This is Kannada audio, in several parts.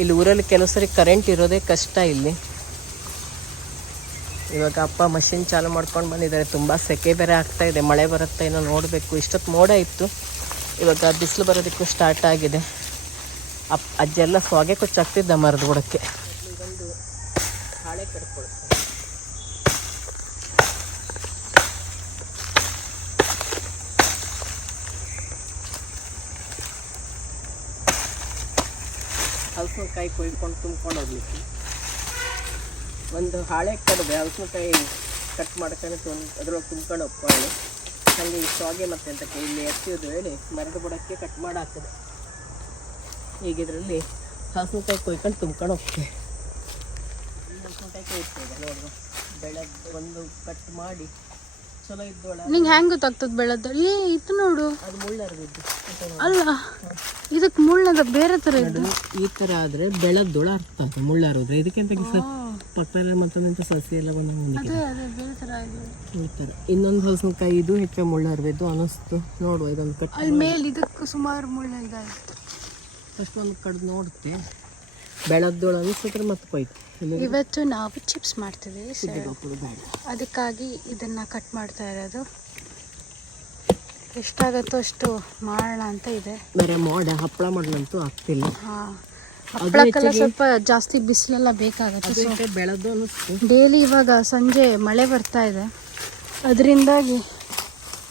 ಇಲ್ಲಿ ಊರಲ್ಲಿ ಕೆಲವು ಸರಿ ಕರೆಂಟ್ ಇರೋದೇ ಕಷ್ಟ ಇಲ್ಲಿ. ಇವಾಗ ಅಪ್ಪ ಮಷಿನ್ ಚಾಲು ಮಾಡ್ಕೊಂಡು ಬಂದಿದ್ದಾರೆ. ತುಂಬ ಸೆಕೆ ಬೇರೆ ಆಗ್ತಾ ಇದೆ. ಮಳೆ ಬರುತ್ತಾ ಏನೋ ನೋಡಬೇಕು. ಇಷ್ಟೊತ್ತು ಮೋಡ ಇತ್ತು. ಇವಾಗ ಬಿಸಿಲು ಬರೋದಕ್ಕೂ ಸ್ಟಾರ್ಟ್ ಆಗಿದೆ. ಅಪ್ ಅಜ್ಜೆಲ್ಲ ಸ್ವಾಗೆ ಕೊಚ್ಚಾಗ್ತಿದ್ದ ಮರದ ಬುಡಕ್ಕೆ ಹಾಳೆ ಕಡ್ಕೊಳ್ತಾರೆ ಹಲಸಿನಕಾಯಿ ಕೊಯ್ಕೊಂಡು ತುಂಬ್ಕೊಂಡು ಹೋಗ್ಲಿಕ್ಕೆ. ಒಂದು ಹಾಳೆ ಕಡಬೆ, ಹಲಸಿನಕಾಯಿ ಕಟ್ ಮಾಡ್ಕೊಂಡು ತುಂಬ ಅದ್ರೊಳಗೆ ತುಂಬ್ಕೊಂಡು ಹೋಗ್ಕೊಳ್ಳಿ. ಹಾಗೆ ಈ ಶಾಗೆ ಮತ್ತೆ ಅಂತ ಇಲ್ಲಿ ಎತ್ತಿಯೋದು ಹೇಳಿ, ಮರದ ಬುಡಕ್ಕೆ ಕಟ್ ಮಾಡಿ ಹಾಕಿದೆ ಈಗ ಇದರಲ್ಲಿ ಹಲಸಿನಕಾಯಿ ಕೊಯ್ಕೊಂಡು ತುಂಬ್ಕೊಂಡು ಹೋಗ್ತೇವೆ. ಹಲಸಿನಕಾಯಿ ಕೊಯ್ತದೆ ನೋಡುವ ಬೆಳಗ್ಗೆ ಒಂದು ಕಟ್ ಮಾಡಿ ಚಲೋ ಇದ್ದೋಳ. ನಿಂಗೆ ಹೆಂಗೆ ಗೊತ್ತಾಗ್ತದ ಬೆಳದ್ದು ಏ ಇತ್ತು ನೋಡು. ಅದು ಮುಳ್ಳರಿದ್ದು ಅಲ್ಲ ಇದಕ್ಕೆ ಮುಳ್ಳದ ಬೇರೆ ತರ ಇದೆ ಈ ಥರ ಆದರೆ ಬೆಳದ್ದುಳ ಅರ್ಥ ಮುಳ್ಳು ಮುಳ್ಳಾರೋದ್ರೆ ಇದಕ್ಕಿಂತ ಪಕ್ಕದಲ್ಲಿ ಮತ್ತೊಂದಂತ ಸಸಿ ಎಲ್ಲ ಬಂದು ಅದೇ ಅದೇ ಬೇರೆ ತರ ಇದೆ ಈ ಥರ ಇನ್ನೊಂದು ಹಲಸಿನಕಾಯಿ ಇದು ಹೆಚ್ಚು ಮುಳ್ಳಾರ್ಬೇಕು ಅನಿಸ್ತು. ನೋಡುವ ಇದೊಂದು ಕಟ್ ಅಲ್ಲಿ ಮೇಲೆ ಇದಕ್ಕೂ ಸುಮಾರು ಮುಳ್ಳ ಇದಾಯ್ತು ಫಸ್ಟ್ ಒಂದು ಕಡ್ದು ನೋಡುತ್ತೆ ಬೆಳದ್ದೋಳ ಅನಿಸಿದ್ರೆ ಮತ್ತೆ ಇವತ್ತು ನಾವು ಚಿಪ್ಸ್ ಮಾಡ್ತಿದ್ದೀವಿ ಸರ್ ಅದಕ್ಕಾಗಿ ಇದನ್ನ ಕಟ್ ಮಾಡ್ತಾ ಇರೋದು. ಎಷ್ಟಾಗತ್ತೋ ಅಷ್ಟು ಮಾಡೋಣ ಅಂತ ಇದೆ. ಬೇರೆ ಮೋಡ ಹಪ್ಪಳ ಮಾಡಲಂತೂ ಆಗ್ತಿಲ್ಲ. ಹಾ. ಹಪ್ಪಳಕ್ಕೆಲ್ಲ ಸ್ವಲ್ಪ ಜಾಸ್ತಿ ಬಿಸಿಲೆಲ್ಲ ಬೇಕಾಗತ್ತೆ ಬೆಳೆದು ಡೈಲಿ ಇವಾಗ ಸಂಜೆ ಮಳೆ ಬರ್ತಾ ಇದೆ. ಅದರಿಂದಾಗಿ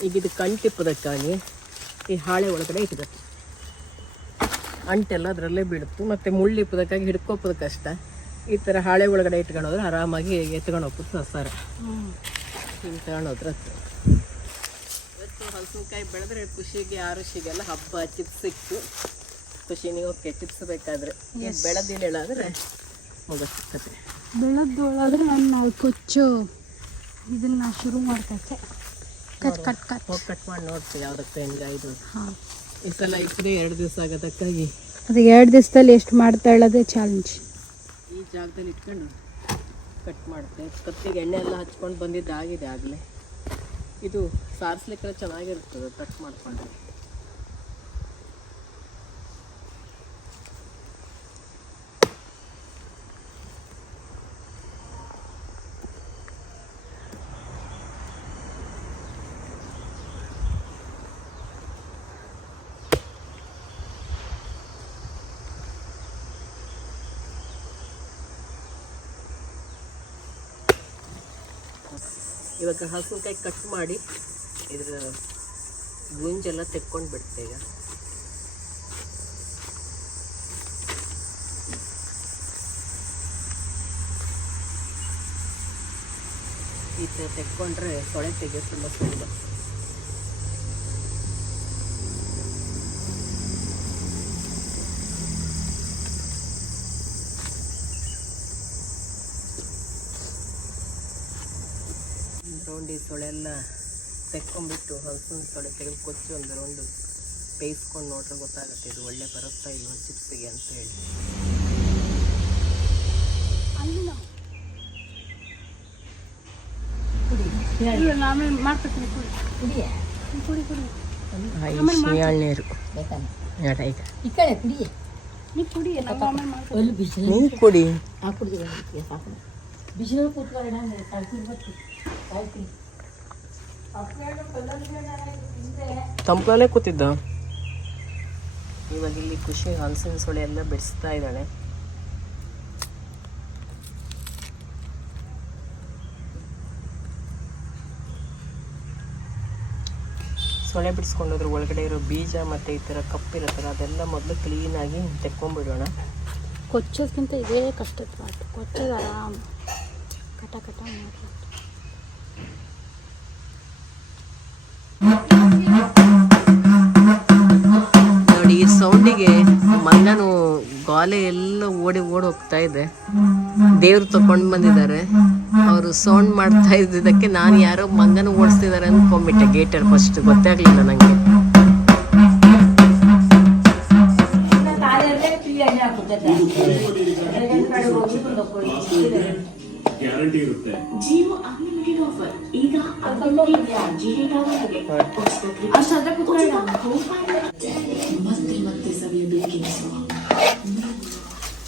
ಈಗ ಇದು ಕಣ್ತಿಪ್ಪದಕ್ಕಾಗಿ ಈ ಹಾಳೆ ಒಳಗಡೆ ಇಟ್ಟಿದೆ ಅಂಟೆಲ್ಲ ಅದರಲ್ಲೇ ಬಿಡ್ತು ಮತ್ತು ಮುಳ್ಳಿಪ್ಪದಕ್ಕಾಗಿ ಹಿಡ್ಕೋಪೋದು ಕಷ್ಟ. ಈ ಥರ ಹಾಳೆ ಒಳಗಡೆ ಇಟ್ಕೊಂಡು ಹೋದ್ರೆ ಆರಾಮಾಗಿ ಎತ್ಕೊಂಡು ಹೋಗ್ಬೋದು ಸಸಾರ ಹಿಂಗೆ ಇವತ್ತು ಹಲಸಿನಕಾಯಿ ಬೆಳೆದ್ರೆ ಖುಷಿಗೆ ಆರುಷಿಗೆಲ್ಲ ಹಬ್ಬ ಚಿಪ್ಸ್ ಸಿಕ್ತು ಖುಷಿ ನೀವು ಓಕೆ ಚಿಪ್ಸ್ ಬೇಕಾದ್ರೆ. ಬೆಳೆದಿಲ್ಲ ಆದರೆ ಮುಗಿಸ್ತದೆ ಬೆಳೆದೊಳಾದ್ರೆ ನಾನು ನಾವು ಕೊಚ್ಚು ಇದನ್ನು ಶುರು ಮಾಡ್ತೈತೆ. Cut cut cut. ಹೋಗಿ ಕಟ್ ಮಾಡಿ ನೋಡ್ತೀವಿ ಯಾವುದಕ್ಕೆ ಹೆಂಗೆ ಇದು ಹಾಂ. ಈ ಸಲ ಎರಡು ದಿವಸ ಆಗೋದಕ್ಕಾಗಿ. ಅದು ಎರಡು ದಿವಸದಲ್ಲಿ ಎಷ್ಟು ಮಾಡ್ತಾ ಅದೇ ಚಾಲೆಂಜ್ ಈ ಜಾಗದಲ್ಲಿ ಇಟ್ಕೊಂಡು ಕಟ್ ಮಾಡುತ್ತೆ. ಕತ್ತಿಗೆ ಎಣ್ಣೆ ಎಲ್ಲ ಹಚ್ಕೊಂಡು ಬಂದಿದ್ದಾಗಿದೆ ಆಗಲೇ. ಇದು ಸಾರಿಸ್ಲಿಕ್ಕೆ ಚೆನ್ನಾಗಿರ್ತದೆ ಕಟ್ ಮಾಡ್ಕೊಂಡ್ರೆ. ಇವಾಗ ಹಸಿನ್ಕಾಯಿ ಕಟ್ ಮಾಡಿ ಇದ್ರ ಗುಂಜೆಲ್ಲ ತೆಕ್ಕೊಂಡು ಬಿಡುತ್ತೆ ಈಗ. ಈ ಥರ ತೆಕ್ಕೊಂಡ್ರೆ ಸೊಳೆ ತೆಗೆಯೋದು ತುಂಬ ಸುಲಭ. ರೌಂಡ್ ಈ ಸೊಳೆ ಎಲ್ಲ ತೆಕ್ಕೊಂಡ್ಬಿಟ್ಟು ಹಲಸಿನ ಸೊಳೆ ತೆಗೆದು ಕೊಚ್ಚಿ ಒಂದು ರೌಂಡು ಬೇಯಿಸ್ಕೊಂಡು ನೋಡ್ರೆ ಗೊತ್ತಾಗುತ್ತೆ ಇದು ಒಳ್ಳೆ ಬರುತ್ತಾ ಇಲ್ವಾ ಚಿಪ್ಸಿಗೆ ಅಂತ ಹೇಳಿ. ನೀರು ಕುಡಿ. ಬಿಸಿಲು ಕೂತ್ಕೊಳ್ಳೋಣ ತಂಪಲ್ಲೇ ಕೂತಿದ್ದ? ಇವಾಗ ಇಲ್ಲಿ ಖುಷಿ ಹಲಸಿನ ಸೊಳೆ ಎಲ್ಲ ಬಿಡಿಸ್ತಾ ಇದ್ದಾಳೆ. ಸೊಳೆ ಬಿಡಿಸ್ಕೊಂಡೋದ್ರ ಒಳಗಡೆ ಇರೋ ಬೀಜ ಮತ್ತು ಈ ಥರ ಕಪ್ಪಿರುತ್ತಲ್ಲ ಅದೆಲ್ಲ ಮೊದಲು ಕ್ಲೀನಾಗಿ ತೆಕ್ಕೊಂಡ್ಬಿಡೋಣ. ಕೊಚ್ಚೋದ್ಕಿಂತ ಇದೇ ಕಷ್ಟದ ಪಾಠ. ಕೊಚ್ಚೋದು ಆರಾಮ್. ಕಟ ಕಟ ಮಾಡ್ಬೋದು ಗಾಲೆ ಎಲ್ಲ ಓಡಿ ಓಡಿ ಹೋಗ್ತಾ ಇದೆ. ದೇವ್ರು ತಕೊಂಡ್ ಬಂದಿದ್ದಾರೆ. ಅವರು ಸೌಂಡ್ ಮಾಡ್ತಾ ಇದ್ದಿದ್ದಕ್ಕೆ ನಾನು ಯಾರೋ ಮಂಗನ ಓಡಿಸ್ತಿದ್ದಾರೆ ಅಂದ್ಕೊಂಡ್ಬಿಟ್ಟೆ ಗೇಟಲ್ಲಿ ಫಸ್ಟ್ ಗೊತ್ತೇ ನನಗೆ ನಂಗೆ. ಗ್ಯಾರಂಟಿ ಇರುತ್ತೆ.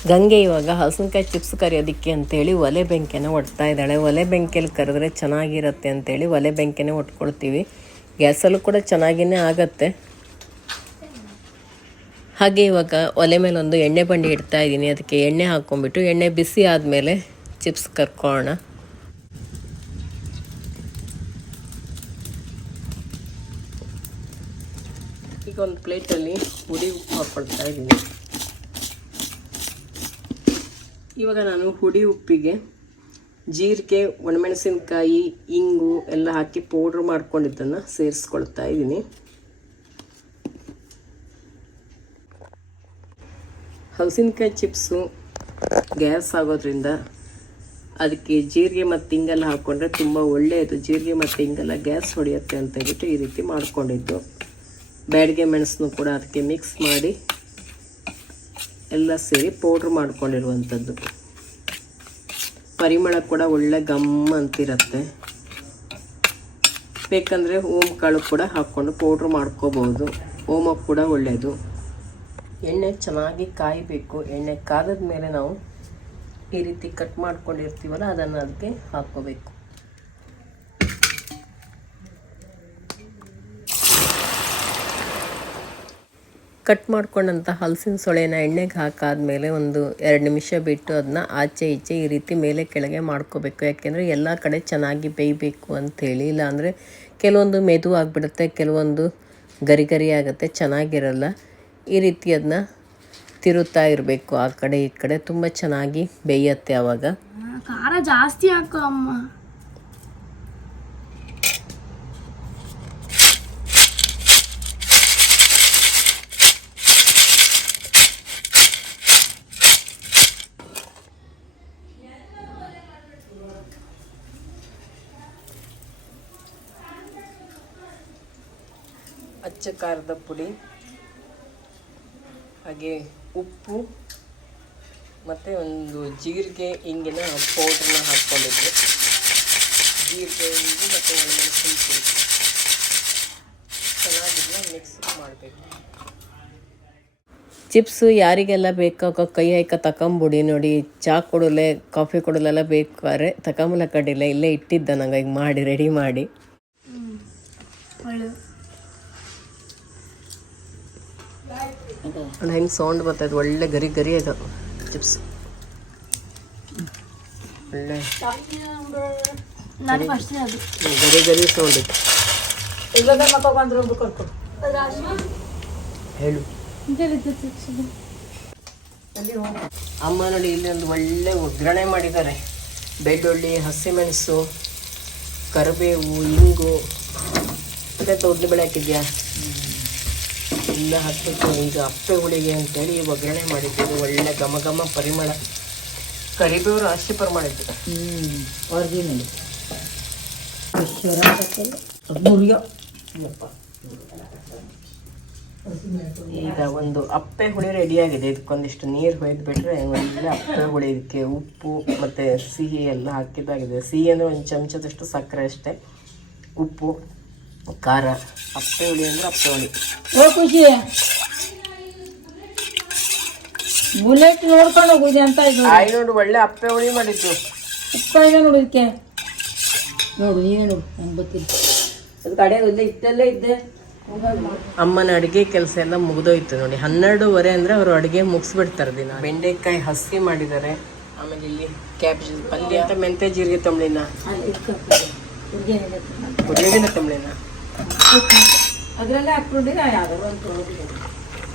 ಗಂಗೆ ಇವಾಗ ಹಲಸಿನಕಾಯಿ ಚಿಪ್ಸ್ ಕರಿಯೋದಕ್ಕೆ ಅಂತೇಳಿ ಒಲೆ ಬೆಂಕಿಯನ್ನು ಒಡ್ತಾ ಇದ್ದಾಳೆ. ಒಲೆ ಬೆಂಕಿಯಲ್ಲಿ ಕರೆದ್ರೆ ಚೆನ್ನಾಗಿರುತ್ತೆ ಅಂತೇಳಿ ಒಲೆ ಬೆಂಕಿನೇ ಒಟ್ಕೊಳ್ತೀವಿ ಗ್ಯಾಸಲ್ಲೂ ಕೂಡ ಚೆನ್ನಾಗಿಯೇ ಆಗತ್ತೆ. ಹಾಗೆ ಇವಾಗ ಒಲೆ ಮೇಲೆ ಒಂದು ಎಣ್ಣೆ ಬಂಡಿ ಇಡ್ತಾ ಇದ್ದೀನಿ. ಅದಕ್ಕೆ ಎಣ್ಣೆ ಹಾಕ್ಕೊಂಬಿಟ್ಟು ಎಣ್ಣೆ ಬಿಸಿ ಆದಮೇಲೆ ಚಿಪ್ಸ್ ಕರ್ಕೊಳ್ಳೋಣ. ಈಗ ಒಂದು ಪ್ಲೇಟಲ್ಲಿ ಹುಡಿ ಹಾಕ್ಕೊಳ್ತಾ ಇದ್ದೀನಿ. ಇವಾಗ ನಾನು ಹುಡಿ ಉಪ್ಪಿಗೆ, ಜೀರಿಗೆ, ಒಣಮೆಣಸಿನ್ಕಾಯಿ, ಇಂಗು ಎಲ್ಲ ಹಾಕಿ ಪೌಡ್ರ್ ಮಾಡ್ಕೊಂಡಿದ್ದನ್ನು ಸೇರಿಸ್ಕೊಳ್ತಾ ಇದ್ದೀನಿ. ಹಲಸಿನಕಾಯಿ ಚಿಪ್ಸು ಗ್ಯಾಸ್ ಆಗೋದ್ರಿಂದ ಅದಕ್ಕೆ ಜೀರಿಗೆ ಮತ್ತು ಹಿಂಗೆಲ್ಲ ಹಾಕ್ಕೊಂಡ್ರೆ ತುಂಬ ಒಳ್ಳೆಯದು. ಜೀರಿಗೆ ಮತ್ತು ಹಿಂಗೆಲ್ಲ ಗ್ಯಾಸ್ ಹೊಡೆಯುತ್ತೆ ಅಂತ ಹೇಳ್ಬಿಟ್ಟು ಈ ರೀತಿ ಮಾಡ್ಕೊಂಡಿದ್ದು. ಬ್ಯಾಡಿಗೆ ಮೆಣಸನ್ನು ಕೂಡ ಅದಕ್ಕೆ ಮಿಕ್ಸ್ ಮಾಡಿ ಎಲ್ಲ ಸೇರಿ ಪೌಡ್ರ್ ಮಾಡ್ಕೊಂಡಿರುವಂಥದ್ದು. ಪರಿಮಳ ಕೂಡ ಒಳ್ಳೆ ಗಮ್ ಅಂತಿರತ್ತೆ. ಬೇಕಂದರೆ ಓಮ್ ಕಾಳು ಕೂಡ ಹಾಕ್ಕೊಂಡು ಪೌಡ್ರ್ ಮಾಡ್ಕೋಬೋದು ಓಮ ಕೂಡ ಒಳ್ಳೆಯದು. ಎಣ್ಣೆ ಚೆನ್ನಾಗಿ ಕಾಯಬೇಕು. ಎಣ್ಣೆ ಕಾದ ಮೇಲೆ ನಾವು ಈ ರೀತಿ ಕಟ್ ಮಾಡ್ಕೊಂಡಿರ್ತೀವಲ್ಲ, ಅದನ್ನು ಅದಕ್ಕೆ ಹಾಕ್ಕೋಬೇಕು. ಕಟ್ ಮಾಡ್ಕೊಂಡಂಥ ಹಲಸಿನ ಸೊಳೆನ ಎಣ್ಣೆಗೆ ಹಾಕಾದ್ಮೇಲೆ ಒಂದು ಎರಡು ನಿಮಿಷ ಬಿಟ್ಟು ಅದನ್ನ ಆಚೆ ಈಚೆ ಈ ರೀತಿ ಮೇಲೆ ಕೆಳಗೆ ಮಾಡ್ಕೋಬೇಕು. ಯಾಕೆಂದರೆ ಎಲ್ಲ ಕಡೆ ಚೆನ್ನಾಗಿ ಬೇಯಬೇಕು ಅಂಥೇಳಿ. ಇಲ್ಲಾಂದರೆ ಕೆಲವೊಂದು ಮೆದು ಆಗಿಬಿಡುತ್ತೆ, ಕೆಲವೊಂದು ಗರಿ ಗರಿ ಆಗುತ್ತೆ, ಚೆನ್ನಾಗಿರಲ್ಲ. ಈ ರೀತಿ ಅದನ್ನ ತಿರುತ್ತಾ ಇರಬೇಕು ಆ ಕಡೆ ಈ ಕಡೆ. ತುಂಬ ಚೆನ್ನಾಗಿ ಬೇಯತ್ತೆ ಆವಾಗ ಖಾರ ಜಾಸ್ತಿ ಹಾಕೋ ಅಮ್ಮ. ಅಚ್ಚ ಖಾರದ ಪುಡಿ ಹಾಗೆ ಉಪ್ಪು ಮತ್ತು ಒಂದು ಜೀರಿಗೆ ಹಿಂಗಿನ ಪೌಡ್ರನ್ನ ಹಾಕ್ಕೊಂಡಿದ್ವಿ ಜೀರಿಗೆ ಹಿಂಗಿ ಮತ್ತು ಒಣಮೆಣಸಿನ ಪುಡಿ ಚೆನ್ನಾಗಿಲ್ಲ ಮಿಕ್ಸ್ ಮಾಡಬೇಕು. ಚಿಪ್ಸು ಯಾರಿಗೆಲ್ಲ ಬೇಕಾಗೋ ಕೈ ಹಾಕ ತಕೊಂಬಿಡಿ ನೋಡಿ. ಚಾ ಕೊಡಲೆ ಕಾಫಿ ಕೊಡಲೆಲ್ಲ ಬೇಕಾದ್ರೆ ತಕೊಂಬಲ ಕಡಿಲ್ಲ ಇಲ್ಲೇ ಇಟ್ಟಿದ್ದ ನಂಗೆ ಈಗ ಮಾಡಿ ರೆಡಿ ಮಾಡಿ. ಅದು ಹೆಂಗೆ ಸೌಂಡ್ ಬರ್ತೈತೆ ಒಳ್ಳೆ ಗರಿ ಗರಿ ಅದು ಚಿಪ್ಸ್ ಒಳ್ಳೆ ಗರಿ ಗರಿ ಸೌಂಡ್ ಹೇಳು. ಅಮ್ಮ ನೋಡಿ ಇಲ್ಲಿ ಒಂದು ಒಳ್ಳೆ ಒಗ್ಗರಣೆ ಮಾಡಿದ್ದಾರೆ. ಬೆಳ್ಳುಳ್ಳಿ ಹಸಿಮೆಣಸು ಕರಿಬೇವು ಇಂಗು. ಮತ್ತೆ ಬೆಳೆ ಹಾಕಿದ್ಯಾ? ಎಲ್ಲ ಹಾಕ್ಬಿಟ್ಟು ಈಗ ಅಪ್ಪೆ ಹುಳಿಗೆ ಅಂತೇಳಿ ಒಗ್ಗರಣೆ ಮಾಡಿದ್ದೀವಿ. ಒಳ್ಳೆ ಘಮ ಘಮ ಪರಿಮಳ. ಕರಿಬೇವು ರಾಶಿ ಪರಿಮಳ ಹ್ಞೂ ಒರಿಜಿನಲ್ ಈಗ ಒಂದು ಅಪ್ಪೆ ಹುಳಿ ರೆಡಿಯಾಗಿದೆ ಇದಕ್ಕೊಂದಿಷ್ಟು ನೀರು ಹೊಯ್ದು ಬಿಟ್ರೆ ಒಳ್ಳೆ ಅಪ್ಪೆ ಹುಳಿ ಇದಕ್ಕೆ ಉಪ್ಪು ಮತ್ತು ಸಿಹಿ ಎಲ್ಲ ಹಾಕಿದ್ದಾಗಿದೆ. ಸಿಹಿ ಅಂದರೆ ಒಂದು ಚಮಚದಷ್ಟು ಸಕ್ಕರೆ ಅಷ್ಟೇ. ಉಪ್ಪು. ಖಾರ ಅಪ್ಪೆ ಹುಳಿ ಅಂದ್ರೆ ಅಪ್ಪೆ ಹುಳಿ ಓ ಖುಷಿ ಬುಲೆಟ್ ನೋಡ್ಕೊಂಡು ಹೋಗಿದೆ ಅಂತ ಇದು ಆಯ್ ನೋಡು ಒಳ್ಳೆ ಅಪ್ಪೆ ಹುಳಿ ಮಾಡಿದ್ದು ಉಪ್ಪ ಇದೆ ನೋಡು ಇದಕ್ಕೆ ನೋಡು ನೀನೇ ನೋಡು ನಂಗೆ ಗೊತ್ತಿಲ್ಲ ಅದು ಕಡೆಯಾಗಿದ್ದೆ ಇಟ್ಟಲ್ಲೇ ಇದ್ದೆ ಅಮ್ಮನ ಅಡುಗೆ ಕೆಲಸ ಎಲ್ಲ ಮುಗಿದೋಯ್ತು ನೋಡಿ ಹನ್ನೆರಡೂವರೆ ಅಂದರೆ ಅವರು ಅಡುಗೆ ಮುಗಿಸ್ಬಿಡ್ತಾರೆ ದಿನ ಬೆಂಡೆಕಾಯಿ ಹಸಿ ಮಾಡಿದ್ದಾರೆ ಆಮೇಲೆ ಇಲ್ಲಿ ಕ್ಯಾಬೇಜ್ ಪಲ್ಯ ಅಂತ ಮೆಂತೆ ಜೀರಿಗೆ ತಂಬಳಿನ. ಹುಡುಗಿನ ತಂಬಳಿನ ಅದ್ರಲ್ಲೇ ಹಾಕ್ಕೊಂಡಿದ್ರೆ ಯಾವ್ದಾರು ಒಂದು ತೊಗೊಳ್ತೀನಿ.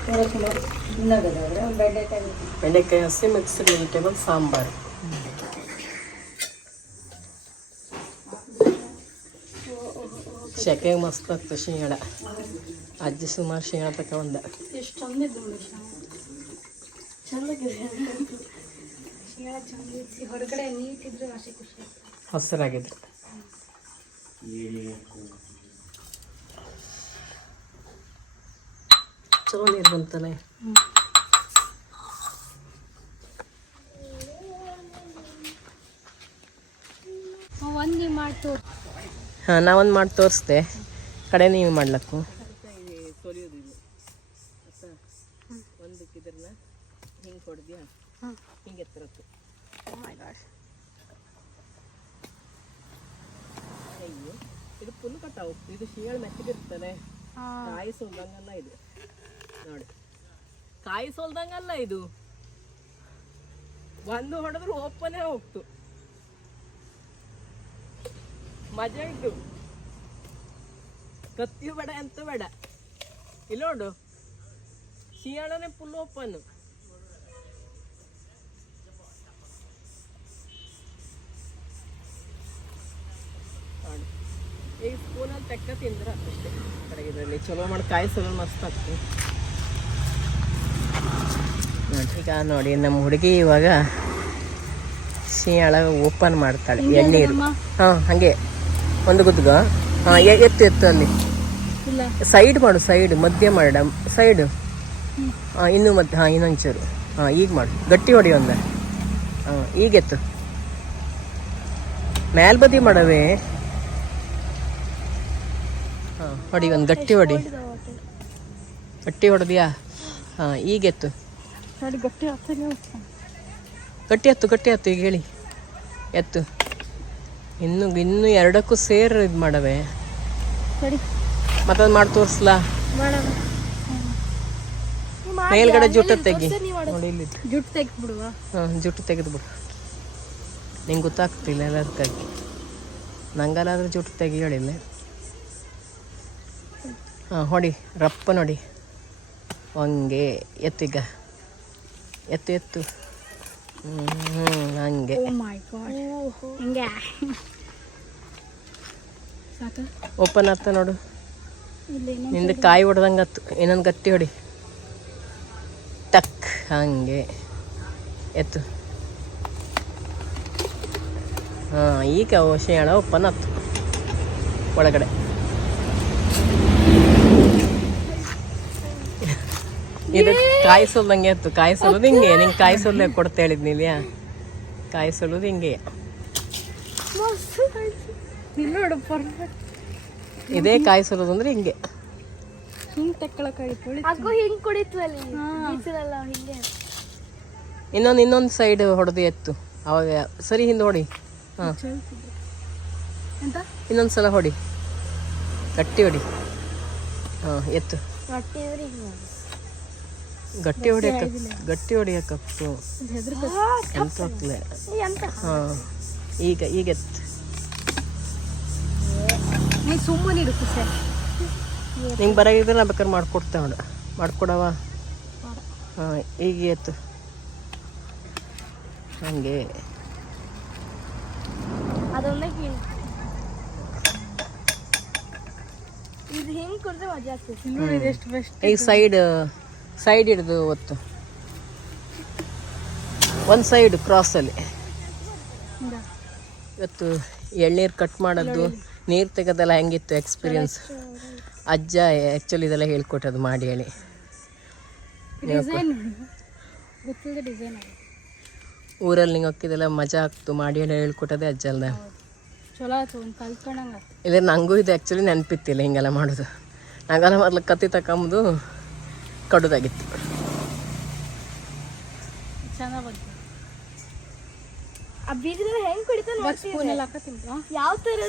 ತೊಗೊಳಕ್ಕೆ ನೋಡಿ. ಇನ್ನೊಂದಾದ್ರೆ ಒಂದು ಬೆಂಡೆಕಾಯಿ ಬೆಂಡೆಕಾಯಿ ಹಸಿ ಮಿಕ್ಸ್ಡ್ ವೆಜಿಟೇಬಲ್ ಸಾಂಬಾರು ಶೆಕೆಗೆ ಮಸ್ತ್ ಆಗ್ತದೆ ಶಿಂಗಡ ಅಜ್ಜಿ ಸುಮಾರು ಶಿಂಗಡ ತಗೊಂಡ ಎಷ್ಟು ಚಂದಿದ್ದು ನೋಡಿ ಚೆನ್ನಾಗಿದೆ ಶಿರಾ ಚೆನ್ನಾಗಿದೆ ಹೊರಗಡೆ ನೀಟಿದ್ರೆ ಅಷ್ಟೇ ಖುಷಿ ಹಸಿರಾಗಿದ್ರು ಚಲೋ ನೀರು ಮಾಡ್ತು ಹಾಂ ನಾವೊಂದು ಮಾಡಿ ತೋರಿಸ್ದೆ. ಕಡೆ ನೀವು ಮಾಡ್ಲಕ್ಕು. ಹಿಂಗೆ ಹೊಡೆದ್ಯಾ ಹಿಂಗೆ ಎತ್ತರತ್ತು ಅಯ್ಯೋ ಇದು ಫುಲ್ ಕಟ್ಟಾವು. ಇದು ಶೀಳ ಮೆತ್ತಗಿರ್ತದೆ. ಕಾಯಿಸು ಕಾಯಿ ಸೋಲ್ದಂಗಲ್ಲ ಇದು. ನೋಡಿ. ಕಾಯಿ ಸೋಲ್ದಂಗಲ್ಲ ಇದು. ಬಂದು ಹೊಡೆದ್ರು ಓಪನೇ ಹೋಗ್ತು. ಮಜಾ ಇತ್ತು ಕತ್ತಿಯೂ ಬೇಡ ಎಂತ ಬೇಡ. ಇಲ್ಲ ನೋಡು. ಶಿಯಾಳನೆ ಫುಲ್ ಓಪನ್ ಈಗ ಸ್ಪೂನಲ್ಲಿ ತೆಕ್ಕ ತಿಂದ್ರೆ ಅಷ್ಟೇ. ಕಡೆಗಿದ್ರಲ್ಲಿ ಚಲೋ ಮಾಡಿ ಕಾಯಿಸಲು ಮಸ್ತ್ ಆಗ್ತದೆ. ಈಗ ನೋಡಿ ನಮ್ಮ ಹುಡುಗಿ ಇವಾಗ ಸಿಯಾಳ ಓಪನ್ ಮಾಡ್ತಾಳೆ ಎಣ್ಣೀರು ಹಾಂ ಹಾಗೆ. ಒಂದು ಗುದ್ಗ ಹಾಂ ಎತ್ತು ಎತ್ತು ಅಲ್ಲಿ. ಸೈಡ್ ಮಾಡು ಸೈಡ್ ಮಧ್ಯ ಮಾಡ ಸೈಡ್. ಹಾಂ ಇನ್ನೂ ಮಧ್ಯ ಹಾಂ ಇನ್ನೊಂಚೂರು. ಹಾಂ ಈಗ ಮಾಡು. ಗಟ್ಟಿ ಹೊಡಿ ಒಂದ. ಹಾಂ ಈಗ ಎತ್ತು. ಮ್ಯಾಲ್ ಬದಿ ಮಾಡವೆ. ಹಾಂ ಹೊಡಿ ಒಂದು ಗಟ್ಟಿ ಹೊಡಿ. ಗಟ್ಟಿ ಹೊಡೆದ್ಯಾ? ಹಾಂ ಈಗ ಎತ್ತು ನೋಡಿ ಗಟ್ಟಿ ಹತ್ತನೇ ಗಟ್ಟಿ ಹತ್ತು ಗಟ್ಟಿ ಹತ್ತು ಈಗ ಹೇಳಿ. ಎತ್ತು. ಇನ್ನು ಇನ್ನು ಎರಡಕ್ಕೂ ಸೇರ್ ಇದು ಮಾಡವೆ. ಮತ್ತೊಂದು ಮಾಡಿ ತೋರಿಸ್ಲಾ? ಮೇಲ್ಗಡೆ ಜುಟ್ಟು ತೆಗಿ. ನೋಡಿ ಇಲ್ಲಿ. ಜುಟ್ಟು ತೆಗೆದು ಹಾಂ ಜುಟ್ಟು ತೆಗೆದ್ಬಿಡು. ನಿಂಗೆ ಗೊತ್ತಾಗ್ತಿಲ್ಲ ಎಲ್ಲದಕ್ಕಾಗಿ. ನಂಗಲ್ಲಾದ್ರೆ ಜುಟ್ಟು ತೆಗಿ ಹೇಳಿಲ್ಲ ಹಾಂ ಹೊಡಿ ರಪ್ಪ ನೋಡಿ. ಹಂಗೆ ಎತ್ತೀಗ ಎತ್ತು ಎತ್ತು. ಹ್ಞೂ ಹಂಗೆ. ಓಪನ್ ಆತ ನೋಡು. ಇಲ್ಲಿ ನಿಂದು ಕಾಯಿ ಹೊಡೆದಂಗೆ ಹತ್ತು. ಇನ್ನೊಂದು ಗಟ್ಟಿ ಹೊಡಿ. ಟಕ್ ಹಂಗೆ. ಎತ್ತು. ಹಾಂ ಈಗ ಶೇಣ ಓಪನ್ ಆತು ಒಳಗಡೆ. ಇದು ಕಾಯಿಸೋದಂಗೆ ಎತ್ತು ಕಾಯಿಸೋದು ಹಿಂಗೆ ನಿಂಗೆ ಕಾಯಿಸೋಲ್ಲ ಕೊಡ್ತಾ ಹೇಳಿದ್ನಿಲ್ಯಾ ಕಾಯಿಸೋದು ಹಿಂಗೆ. ಇಲ್ಲಿ ಹಿಂಗೆ ಪರ್ಫೆಕ್ಟ್ ಇದೇ ಕಾಯಿಸೋದು ಅಂದ್ರೆ ಹಿಂಗೆ. ಹಿಂಗೆ ಇನ್ನೊಂದ್ ಹಿಂಗ್ ಹಿಂಗೆ. ಇನ್ನೊಂದು ಇನ್ನೊಂದು ಸೈಡ್ ಹೊಡೆದು ಎತ್ತು. ಅವಾಗ ಸರಿ ಹಿಂದೆ ಹೊಡಿ. ಹಾಂ. ಇನ್ನೊಂದು ಸಲ ಹೊಡಿ. ಗಟ್ಟಿ ಹೊಡಿ. ಹಾಂ ಎತ್ತು ಹೊಟ್ಟೆ ಇವ್ರು ಹಿಂಗ್ ಮಾಡಿ. ಗಟ್ಟಿ ಹೊಡಿಯಕ್ಕ ಗಟ್ಟಿ ಹೊಡಿಯಕ್ಕತ್ತು ಎಂತ ಆಗ್ತದೆ ಹಾಂ. ಈಗ ಈಗ ಸುಮ್ಮನೆ ನಿಂಗೆ ಬರಾಗಿದ್ರೆ ನಾ ಬೇಕಾದ್ರೆ ಮಾಡ್ಕೊಡ್ತೇವೆ ಅವಳು ಮಾಡ್ಕೊಡವ? ಹಾಂ ಈಗ ಎತ್ತು ಹಂಗೆ. ಈ ಈಗ ಸೈಡ್ ಸೈಡ್ ಹಿಡಿದು ಒತ್ತು. ಒಂದು ಸೈಡ್ ಕ್ರಾಸಲ್ಲಿ ಇವತ್ತು ಎಳ್ನೀರು ಕಟ್ ಮಾಡೋದು ನೀರು ತೆಗೋದೆಲ್ಲ ಹೆಂಗಿತ್ತು ಎಕ್ಸ್ಪೀರಿಯನ್ಸ್ ಅಜ್ಜ ಆ್ಯಕ್ಚುಲಿ ಇದೆಲ್ಲ ಹೇಳ್ಕೊಟ್ಟದು ಮಾಡಿ ಹೇಳಿ. ಊರಲ್ಲಿ ನಿಂಗೆ ಹೋಗಿದ್ದೆಲ್ಲ ಮಜಾ ಆಗ್ತು ಮಾಡಿ ಹೇಳಿ ಹೇಳ್ಕೊಟ್ಟದೆ ಅಜ್ಜ ಅಲ್ದ? ಇಲ್ಲ ನನಗೂ ಇದು ಆ್ಯಕ್ಚುಲಿ ನೆನಪಿತ್ತಿಲ್ಲ ಹಿಂಗೆಲ್ಲ ಮಾಡೋದು. ನಂಗೆಲ್ಲ ಮೊದ್ಲು ಕತ್ತಿ ತಗೊಂಬುದು ಕಡೋದಾಗಿತ್ತು. ಚೆನ್ನಾಗಿ ಬಂತು ಆ ಬೀಜದಲ್ಲಿ ಹೆಂಗ್ ಕುಡಿತಾನೆ ಯಾವ ತರ.